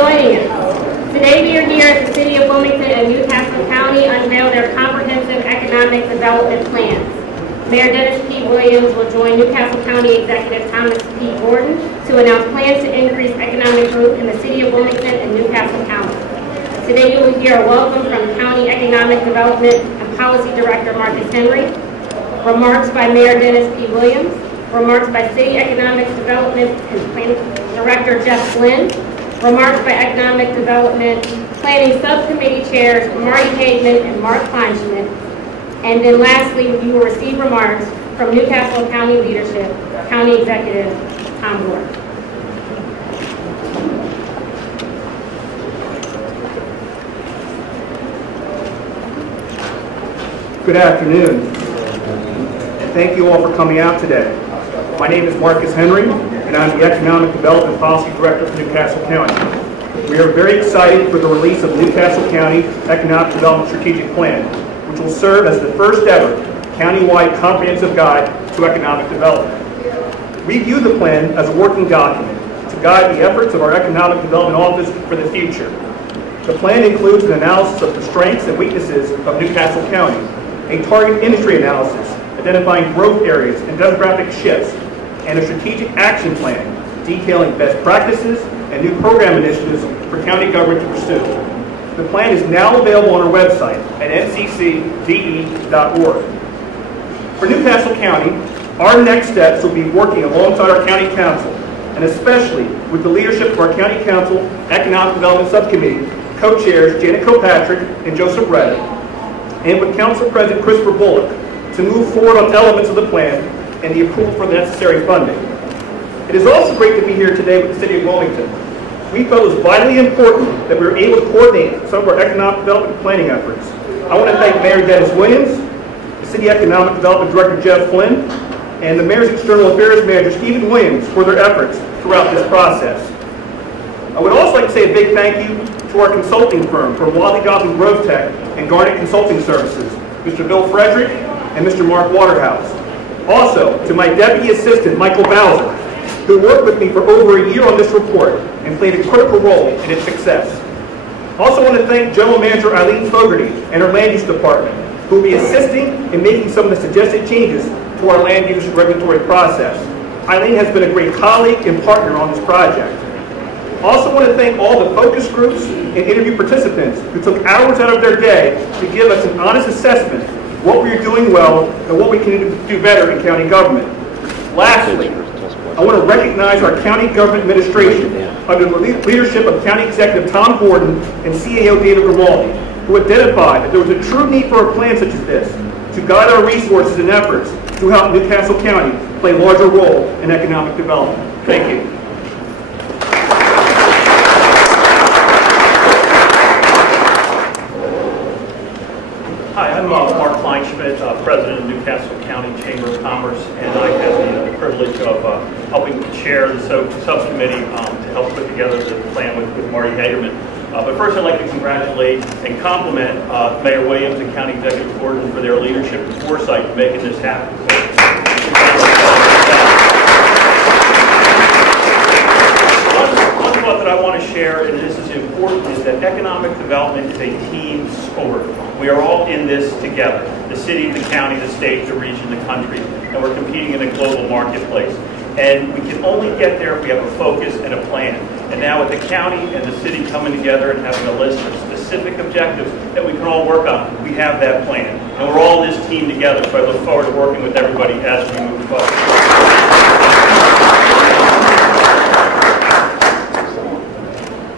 joining us. Today we are here at the City of Wilmington and Newcastle County unveil their comprehensive economic development plans. Mayor Dennis P. Williams will join Newcastle County Executive Thomas P. Gordon to announce plans to increase economic growth in the City of Wilmington and Newcastle County. Today you will hear a welcome from County Economic Development and Policy Director Marcus Henry, remarks by Mayor Dennis P. Williams, remarks by City Economic Development and Planning Director Jeff Flynn, remarks by Economic Development Planning Subcommittee Chairs Marty Hagman and Mark Kleinschmidt, and then lastly you will receive remarks from Newcastle County leadership, County Executive Tom Gordon. Good afternoon, and thank you all for coming out today. My name is Marcus Henry, and I'm the Economic Development Policy Director for Newcastle County. We are very excited for the release of the Newcastle County Economic Development Strategic Plan, which will serve as the first ever county-wide comprehensive guide to economic development. We view the plan as a working document to guide the efforts of our Economic Development Office for the future. The plan includes an analysis of the strengths and weaknesses of Newcastle County, a target industry analysis identifying growth areas and demographic shifts, and a strategic action plan detailing best practices and new program initiatives for county government to pursue. The plan is now available on our website at NCCo.org. For Newcastle County, our next steps will be working alongside our County Council, and especially with the leadership of our County Council Economic Development Subcommittee, co-chairs Janet Kilpatrick and Joseph Reddick, and with Council President Christopher Bullock to move forward on elements of the plan and the approval for the necessary funding. It is also great to be here today with the City of Wilmington. We felt it was vitally important that we were able to coordinate some of our economic development planning efforts. I want to thank Mayor Dennis Williams, the City Economic Development Director Jeff Flynn, and the Mayor's External Affairs Manager Stephen Williams for their efforts throughout this process. I would also like to say a big thank you to our consulting firm from Wadley Jobs and Growth Tech and Garnet Consulting Services, Mr. Bill Frederick and Mr. Mark Waterhouse. Also, to my Deputy Assistant, Michael Bowser, who worked with me for over a year on this report and played a critical role in its success. Also want to thank General Manager Eileen Fogarty and her Land Use Department, who will be assisting in making some of the suggested changes to our land use regulatory process. Eileen has been a great colleague and partner on this project. Also want to thank all the focus groups and interview participants who took hours out of their day to give us an honest assessment of what we are doing well and what we can do better in county government. Lastly, I want to recognize our county government administration under the leadership of County Executive Tom Gordon and CAO David Grimaldi, who identified that there was a true need for a plan such as this to guide our resources and efforts to help Newcastle County play a larger role in economic development. Thank you. Hi, I'm Mark Kleinschmidt, President of Newcastle County Chamber of Commerce, and I have the privilege of helping to chair the subcommittee to help put together the plan with Marty Hagerman. But first I'd like to congratulate and compliment Mayor Williams and County Executive Gordon for their leadership and foresight in making this happen. One thought that I want to share, and this is important, is that economic development is a team sport. We are all in this together. The city, the county, the state, the region, the country, and we're competing in a global marketplace. And we can only get there if we have a focus and a plan. And now with the county and the city coming together and having a list of specific objectives that we can all work on, we have that plan. And we're all in this team together, so I look forward to working with everybody as we move forward.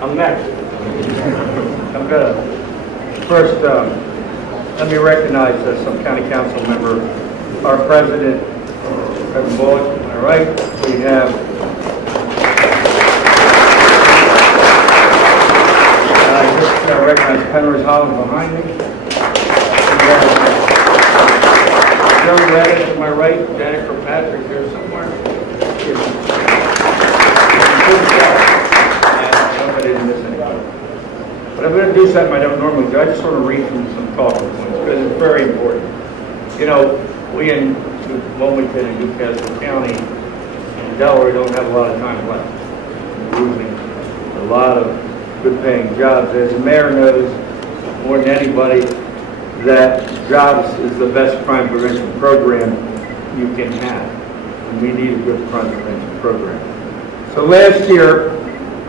I'm next. I'm going to first let me recognize some county council member, our president, President Bullock. All right, we have I recognize Penrose Holland behind me. We have Joe Reddick to my right, Janet Kirkpatrick here somewhere. I didn't miss anything. But I'm going to do something I don't normally do. I just want to read from some talking points because it's very important. You know, we in Wilmington and Newcastle County and Delaware don't have a lot of time left. We're losing a lot of good paying jobs. As the mayor knows more than anybody that jobs is the best crime prevention program you can have. And we need a good crime prevention program. So last year,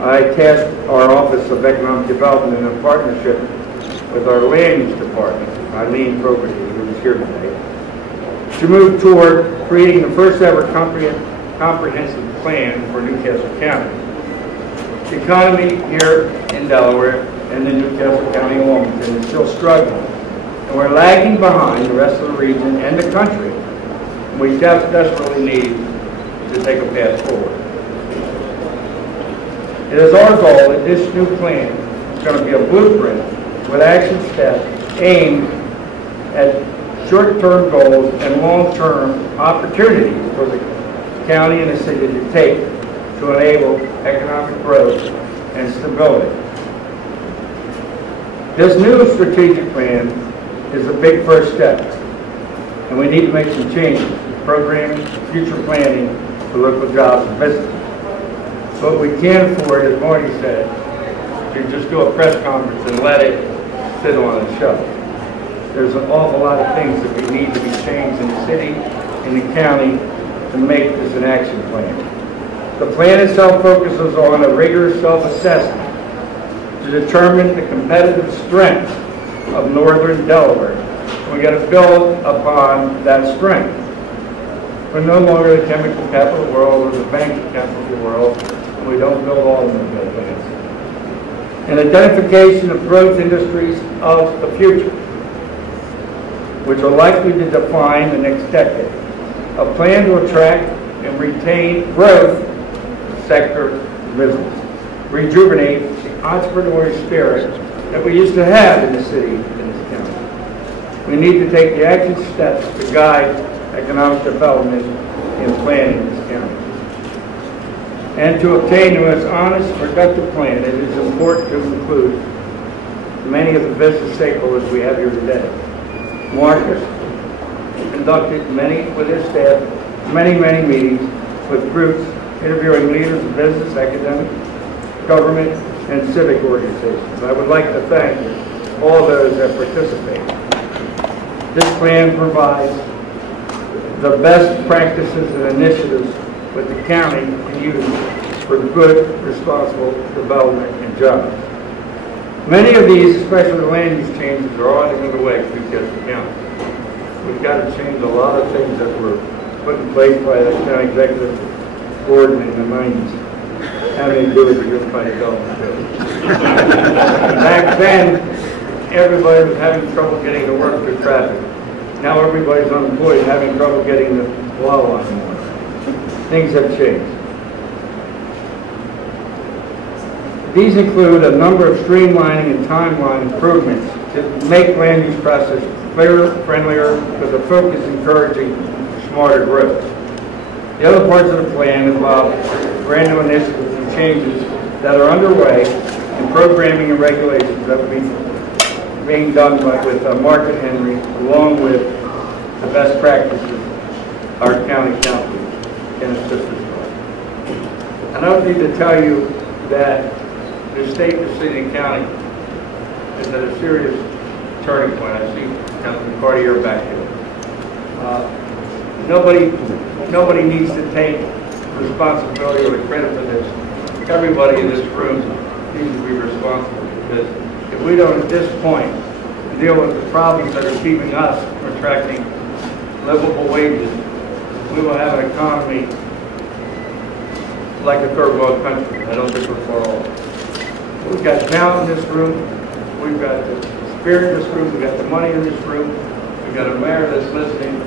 I tasked our Office of Economic Development in a partnership with our Land Use Department, Eileen Fogarty, who is here today, to move toward creating the first ever comprehensive plan for Newcastle County. The economy here in Delaware and in Newcastle County and Wilmington is still struggling, and we're lagging behind the rest of the region and the country. We desperately need to take a path forward. It is our goal that this new plan is going to be a blueprint with action steps aimed at short-term goals and long-term opportunities for the county and the city to take to enable economic growth and stability. This new strategic plan is a big first step, and we need to make some changes in programming, future planning for local jobs and businesses. But we can't afford, as Marty said, to just do a press conference and let it sit on a shelf. There's an awful lot of things that we need to be changed in the city, in the county, to make this an action plan. The plan itself focuses on a rigorous self-assessment to determine the competitive strength of northern Delaware. We got to build upon that strength. We're no longer the chemical capital of the world or the banking capital of the world, and we don't build automobile plants. An identification of growth industries of the future, which are likely to define the next decade. A plan to attract and retain growth sector business. Rejuvenate the entrepreneurial spirit that we used to have in the city, in this county. We need to take the action steps to guide economic development and planning in this county. And to obtain the most honest, productive plan, it is important to include many of the business stakeholders we have here today. Marcus conducted many with his staff, many meetings with groups, interviewing leaders of business, academic, government, and civic organizations. I would like to thank all those that participated. This plan provides the best practices and initiatives with the county can use for good, responsible development and jobs. Many of these, especially the land use changes, are already underway in Newcastle County. We've got to change a lot of things that were put in place by the county executive board in the 90s. Having to do with the good kind of government too. Back then, everybody was having trouble getting to work through traffic. Now everybody's unemployed and having trouble getting the plow on anymore. Things have changed. These include a number of streamlining and timeline improvements to make land use process clearer, friendlier, with a focus encouraging smarter growth. The other parts of the plan involve brand new initiatives and changes that are underway in programming and regulations that will be being done with Mark and Henry, along with the best practices our county council can assist us with. I don't need to tell you that the state, the city, and county is at a serious turning point. I see Councilman Cartier back here. Nobody needs to take responsibility or the credit for this. Everybody in this room needs to be responsible, because if we don't at this point deal with the problems that are keeping us from attracting livable wages, we will have an economy like a third world country. I don't think we're far off. We've got talent in this room. We've got the spirit in this room. We've got the money in this room. We've got a mayor that's listening.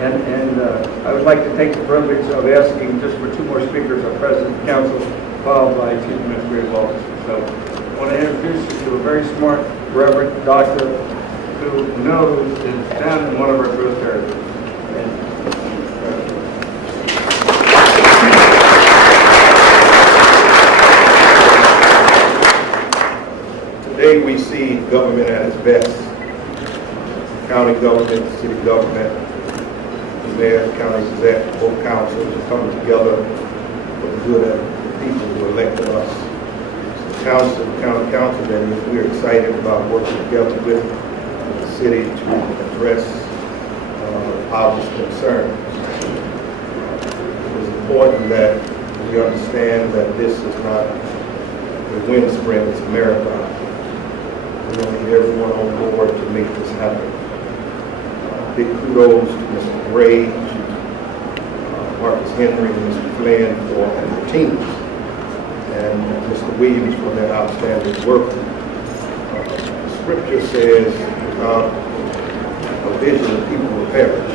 And I would like to take the privilege of asking just for two more speakers, our President of Council, followed by Chief Administrative Officer. So I want to introduce you to a very smart Reverend Doctor who knows is down in one of our growth areas. Today we see government at its best. County government, city government, the mayor, county exec, both councils are coming together for the good of the people who elected us. council, county council, that is, we're excited about working together with the city to address our concerns. It's important that we understand that this is not a wind sprint, it's a marathon. We want to get everyone on board to make this happen. Big kudos to Mr. Gray, to Marcus Henry, and Mr. Flynn for their teams, and Mr. Williams for their outstanding work. Scripture says, without a vision, people will perish.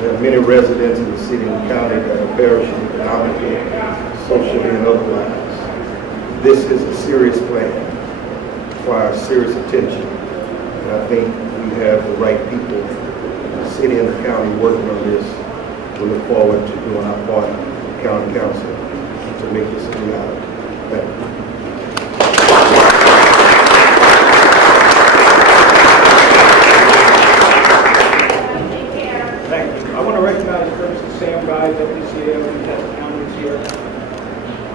There are many residents in the city and county that are perishing economically, socially, and otherwise. This is a serious plan, requires serious attention, and I think we have the right people, the city and the county, working on this. We look forward to doing our part in the county council to make this a reality. Thank you. Thank you. I want to recognize first Sam Guy, Deputy CEO of Newcastle County is here.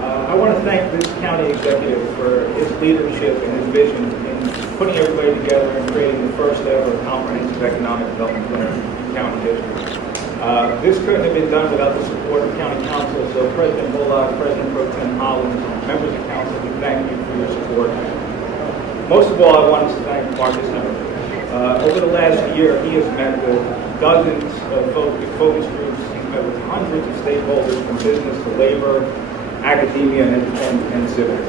I want to thank this county executive for his leadership and his vision in putting everybody together and creating the first ever comprehensive economic development plan in county history. This couldn't have been done without the support of county council, so President Bullock, President Pro Tem Holland, members of council, we thank you for your support. Most of all, I want to thank Marcus Henry. Over the last year, he has met with dozens of focus groups. He's met with hundreds of stakeholders from business to labor, academia, and civics.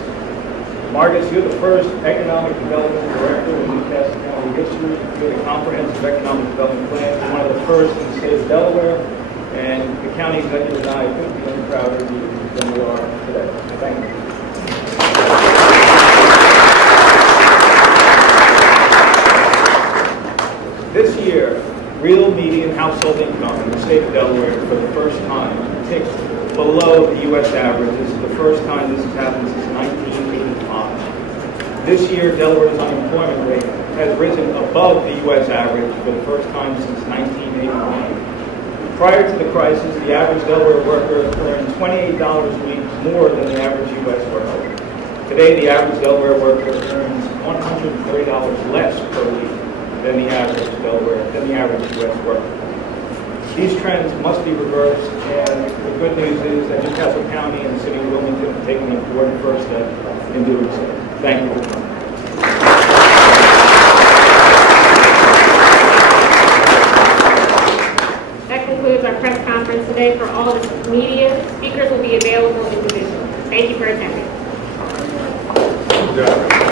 Marcus, you're the first economic development director in Newcastle County history. You had a comprehensive economic development plan. You're one of the first in the state of Delaware, and the county executive and I couldn't be any prouder of you than we are today. Thank you. This year, real median household income in the state of Delaware for the first time ticked below the U.S. average. This is the first time this has happened since 1985. This year, Delaware's unemployment rate has risen above the U.S. average for the first time since 1989. Prior to the crisis, the average Delaware worker earned $28 a week more than the average U.S. worker. Today, the average Delaware worker earns $130 less per week than the average U.S. worker. These trends must be reversed, and the good news is that Newcastle County and the City of Wilmington have taken an important first step in doing so. Thank you for coming. That concludes our press conference today. For all the media, speakers will be available individually. Thank you for attending. Good job.